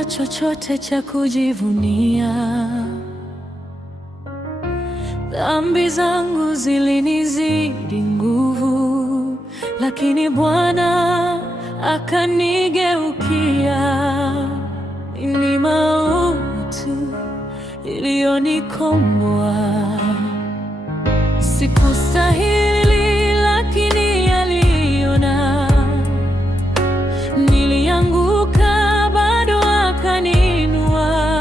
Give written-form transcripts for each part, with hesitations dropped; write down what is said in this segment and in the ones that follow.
sina chochote cha kujivunia. Dhambi zangu zilinizidi nguvu, lakini Bwana akanigeukia. Ni mauti iliyonikomboa. Sikustahili, lakini aliona. Nilianguka, bado akaniinua.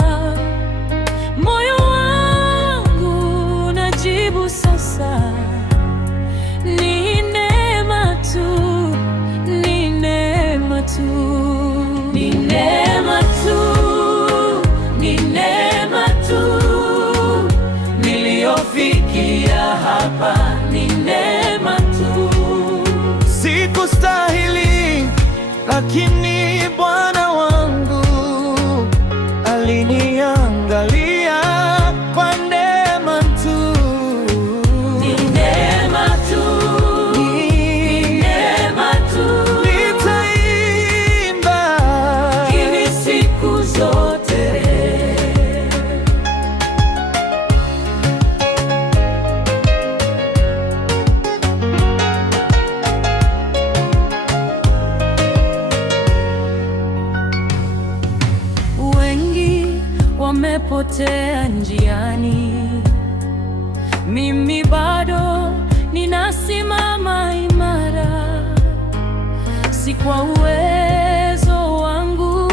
Moyo wangu unajibu sasa, ni neema tu, ni neema tu, ni neema tu, ni neema tu. Niliyofikia hapa ni neema tu. Sikustahili, lakini Bwana wangu aliniangalia kwa neema tu. Ni neema tu, ni neema tu. Nitaimba hivi siku zote. Wamepotea njiani, mimi bado ninasimama imara. Si kwa uwezo wangu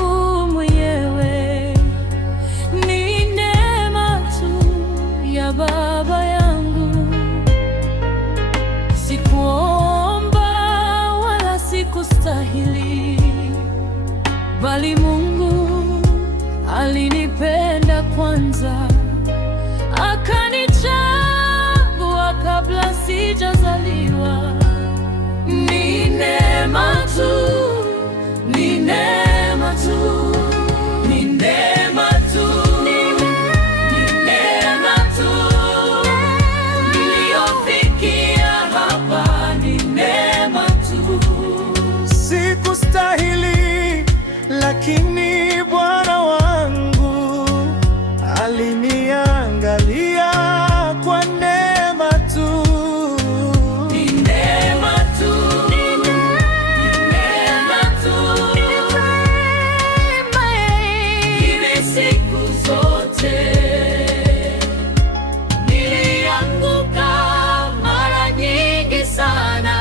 mwenyewe, ni neema tu ya Baba yangu. Sikuomba wala sikustahili, bali Mungu alinipenda kwanza, akanichagua kabla sijazaliwa. Ni neema tu, ni neema tu, ni neema tu, ni neema tu. Niliyofikia hapa ni neema tu. Sikustahili, lakini Bwana wangu aliniangalia kwa neema tu. Ni neema tu, ni neema tu. Hivi siku zote. Nilianguka mara nyingi sana,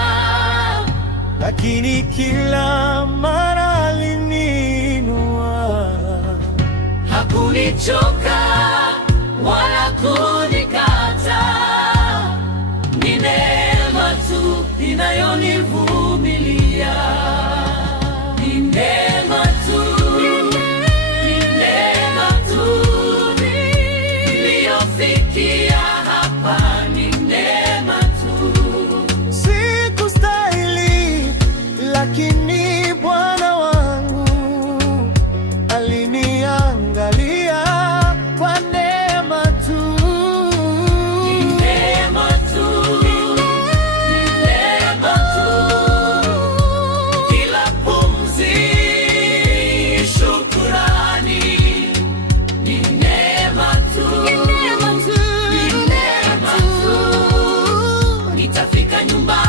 lakini kila mara aliniinua. Hakunichoka wala kunikata. Ni neema tu inayonivumilia. Ni neema tu, ni neema tu. Niliyofikia hapa ni neema tu. Sikustahili, lakini Bwana wangu aliniangalia kwa neema tu. Ni neema tu, ni neema tu. Kila pumzi shukrani. Ni neema tu, ni neema tu. Nitafika nyumbani